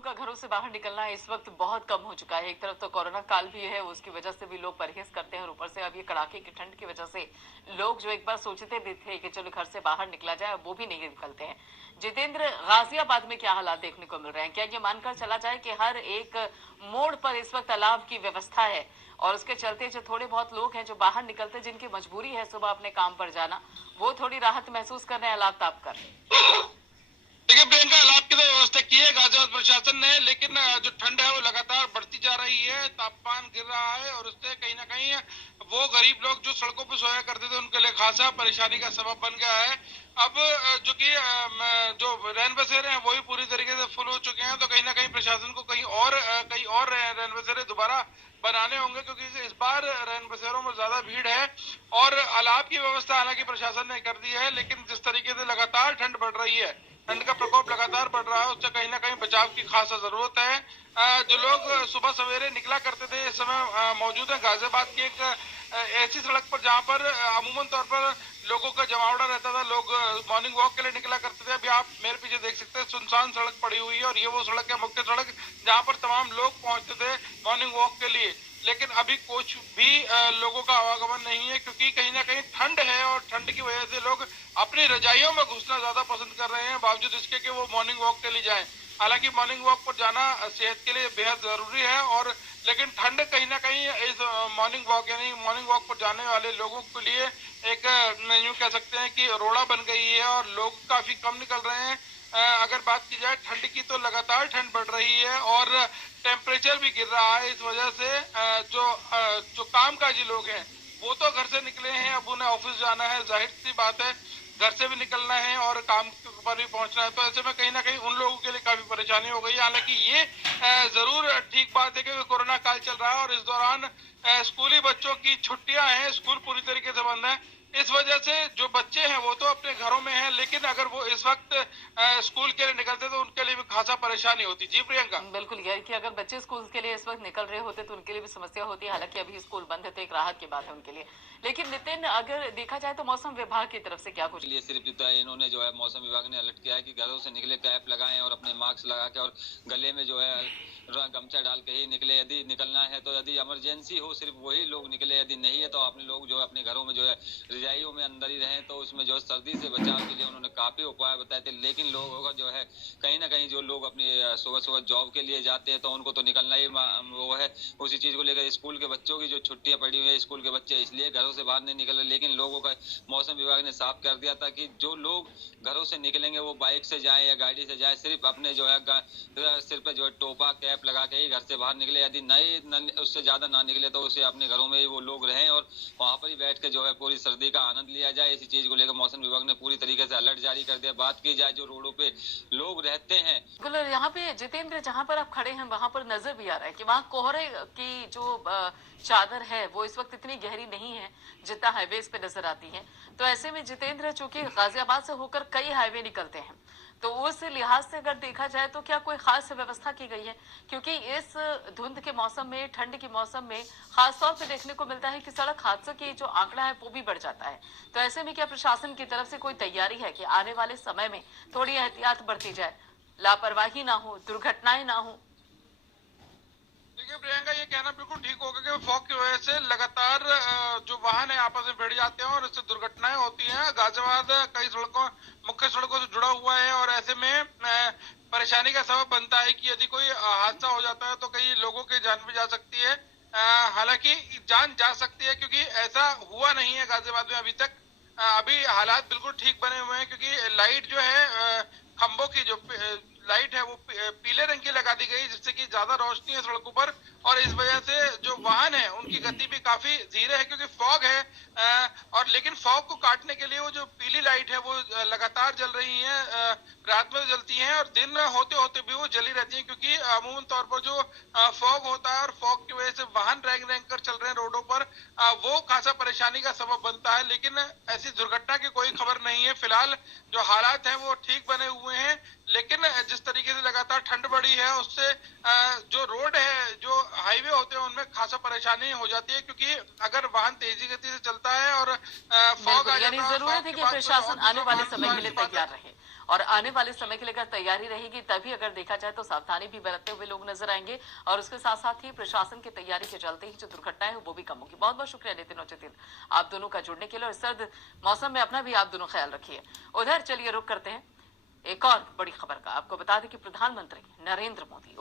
का घरों से बाहर निकलना इस वक्त बहुत कम हो चुका है। एक तरफ तो कोरोना काल भी है, उसकी वजह से भी लोग परहेज करते हैं और ऊपर से अब ये कड़ाके की ठंड की वजह से लोग जो एक बार सोचते भी थे कि चलो घर से बाहर निकला जाए, वो भी नहीं निकलते हैं। जितेंद्र, गाजियाबाद में क्या हालात देखने को मिल रहे हैं? क्या ये मानकर चला जाए कि हर एक मोड़ पर इस वक्त अलाव की व्यवस्था है और उसके चलते जो थोड़े बहुत लोग हैं जो बाहर निकलते, जिनकी मजबूरी है सुबह अपने काम पर जाना, वो थोड़ी राहत महसूस कर रहे हैं अलाव ताप कर? देखिए प्रियंका, हालात की तो व्यवस्था की है गाजियाबाद प्रशासन ने, लेकिन जो ठंड है वो लगातार बढ़ती जा रही है, तापमान गिर रहा है और उससे कहीं ना कहीं वो गरीब लोग जो सड़कों पर सोया करते थे उनके लिए खासा परेशानी का सबब बन गया है। अब जो कि जो रैन बसेरे हैं वही पूरी तरीके से फुल हो चुके हैं, तो कहीं ना कहीं प्रशासन को कहीं और रैन बसेरे दोबारा बनाने होंगे, क्योंकि इस बार रैन बसेरों में ज्यादा भीड़ है। और अलाव की व्यवस्था हालांकि प्रशासन ने कर दी है, लेकिन जिस तरीके से लगातार ठंड बढ़ रही है, ठंड का प्रकोप लगातार बढ़ रहा है, उससे कहीं ना कहीं बचाव की खासा जरूरत है। जो लोग सुबह सवेरे निकला करते थे इस समय मौजूद है गाजियाबाद की एक ऐसी सड़क पर जहां पर अमूमन तौर पर लोगों का जमावड़ा रहता था, लोग मॉर्निंग वॉक के लिए निकला करते थे। अभी आप मेरे पीछे देख सकते हैं, सुनसान सड़क पड़ी हुई है और ये वो सड़क है, मुख्य सड़क, जहां पर तमाम लोग पहुंचते थे मॉर्निंग वॉक के लिए। लेकिन अभी कुछ भी लोगों का आवागमन नहीं है, क्योंकि कहीं ना कहीं ठंड है और ठंड की वजह से लोग अपनी रजाइयों में घुसना ज्यादा पसंद कर रहे हैं, बावजूद इसके कि वो मॉर्निंग वॉक के लिए जाएं। हालांकि मॉर्निंग वॉक पर जाना सेहत के लिए बेहद जरूरी है, और लेकिन ठंड कहीं ना कहीं इस मॉर्निंग वॉक यानी मॉर्निंग वॉक पर जाने वाले लोगों के लिए एक यूं कह सकते हैं कि रोड़ा बन गई है और लोग काफी कम निकल रहे हैं। अगर बात की जाए ठंड की, तो लगातार ठंड बढ़ रही है और टेम्परेचर भी गिर रहा है। इस वजह से जो कामकाजी लोग हैं वो तो घर से निकले हैं, अब उन्हें ऑफिस जाना है, जाहिर सी बात है घर से भी निकलना है और काम पर भी पहुंचना है, तो ऐसे में कहीं ना कहीं उन लोगों के लिए काफी परेशानी हो गई है। हालांकि ये जरूर ठीक बात है कि कोरोना काल चल रहा है और इस दौरान स्कूली बच्चों की छुट्टियां हैं, स्कूल पूरी तरीके से बंद है। इस वजह से जो बच्चे हैं वो तो अपने घरों में हैं, लेकिन अगर वो इस वक्त स्कूल के लिए निकलते तो उनके लिए भी खासा परेशानी होती। जी प्रियंका। बिल्कुल, यार कि अगर बच्चे स्कूल के लिए इस वक्त निकल रहे होते तो उनके लिए भी समस्या होती है। हालांकि अभी स्कूल बंद है तो एक राहत की बात है उनके लिए। लेकिन नितिन, अगर देखा जाए तो मौसम विभाग की तरफ से क्या कुछ लिए सिर्फ इतना इन्होंने जो है मौसम विभाग ने अलर्ट किया है कि घरों से निकले कैप लगाएं और अपने मास्क लगा के और गले में जो है गमछा डाल के ही निकले। यदि निकलना है तो यदि इमरजेंसी हो सिर्फ वही लोग निकले, यदि नहीं है तो अपने लोग जो है अपने घरों में जो है रजाइयों में अंदर ही रहें। तो उसमें जो सर्दी से बचाव के लिए उन्होंने काफी उपाय बताए थे, लेकिन लोगों का जो है कहीं ना कहीं जो लोग अपनी सुबह सुबह जॉब के लिए जाते हैं तो उनको तो निकलना ही वो है। उसी चीज को लेकर स्कूल के बच्चों की जो छुट्टियां पड़ी हुई है, स्कूल के बच्चे इसलिए घरों से बाहर नहीं निकले, लेकिन लोगों का मौसम विभाग ने साफ कर दिया था कि जो लोग घरों से निकलेंगे वो बाइक से जाएं या गाड़ी से जाएं, सिर्फ अपने जो है सिर पे जो है टोपा कैप लगा के ही घर से बाहर निकले। यदि नहीं उससे ज्यादा ना निकले तो उसे अपने घरों में ही वो लोग रहें और वहां पर ही बैठ के जो है पूरी सर्दी का आनंद लिया जाए। इसी चीज को लेकर मौसम विभाग ने पूरी तरीके से अलर्ट जारी कर दिया। बात की जाए जो रोडों पे लोग रहते हैं, यहाँ पे जितेंद्र, जहां पर आप खड़े हैं वहां पर नजर भी आ रहा है कि वहां कोहरे की जो चादर है वो इस वक्त इतनी गहरी नहीं है जितना हाईवेज पे नजर आती है। तो ऐसे में जितेंद्र, चूंकि गाजियाबाद से होकर कई हाईवे निकलते हैं, तो उस लिहाज से अगर देखा जाए तो क्या कोई खास व्यवस्था की गई है? क्योंकि इस धुंध के मौसम में, ठंड के मौसम में खासतौर पे देखने को मिलता है कि सड़क हादसों की जो आंकड़ा है वो भी बढ़ जाता है। तो ऐसे में क्या प्रशासन की तरफ से कोई तैयारी है कि आने वाले समय में थोड़ी एहतियात बरती जाए, लापरवाही ना हो, दुर्घटनाएं ना हो? देखिए प्रियंका, ये कहना बिल्कुल ठीक होगा कि फॉग की वजह से लगातार जो वाहन है आपस में भिड़ जाते हैं और इससे दुर्घटनाएं होती हैं। गाजियाबाद कई सड़कों, मुख्य सड़कों से जुड़ा हुआ है और ऐसे में परेशानी का सबब बनता है कि यदि कोई हादसा हो जाता है तो कई लोगों की जान भी जा सकती है। हालांकि जान जा सकती है क्योंकि ऐसा हुआ नहीं है गाजियाबाद में अभी तक। अभी हालात बिल्कुल ठीक बने हुए हैं, क्योंकि लाइट जो है खंभों की जो लाइट है वो पीले रंग की लगा दी गई, जिससे कि ज्यादा रोशनी है सड़कों पर, और इस वजह से जो वाहन है उनकी गति भी काफी धीरे है क्योंकि फॉग है। और लेकिन फॉग को काटने के लिए वो जो पीली लाइट है वो लगातार जल रही है, रात में जलती हैं और दिन होते होते भी वो जली रहती है, क्योंकि अमूमन तौर पर जो फॉग होता है और फॉग की वजह से वाहन रैंग रैंग कर चल रहे हैं रोडों पर, वो खासा परेशानी का सबब बनता है। लेकिन ऐसी दुर्घटना की कोई खबर नहीं है फिलहाल। जो हालात हैं वो ठीक बने हुए हैं, लेकिन जिस तरीके से लगातार ठंड बढ़ी है उससे जो रोड है, जो हाईवे होते हैं उनमें खासा परेशानी हो जाती है, क्योंकि अगर वाहन तेजी गति से चलता है और फॉग आ जाता है, जरूरत है कि प्रशासन आने वाले समय के लिए तैयार रहे और आने वाले समय के लिए अगर तैयारी रहेगी तभी अगर देखा जाए तो सावधानी भी बरतते हुए लोग नजर आएंगे और उसके साथ साथ ही प्रशासन की तैयारी के चलते ही जो दुर्घटनाएं है वो भी कम होगी। बहुत बहुत शुक्रिया नितिन और जितेंद्र, आप दोनों का जुड़ने के लिए, और सर्द मौसम में अपना भी आप दोनों ख्याल रखिए। उधर चलिए रुक करते हैं एक और बड़ी खबर का। आपको बता दें कि प्रधानमंत्री नरेंद्र मोदी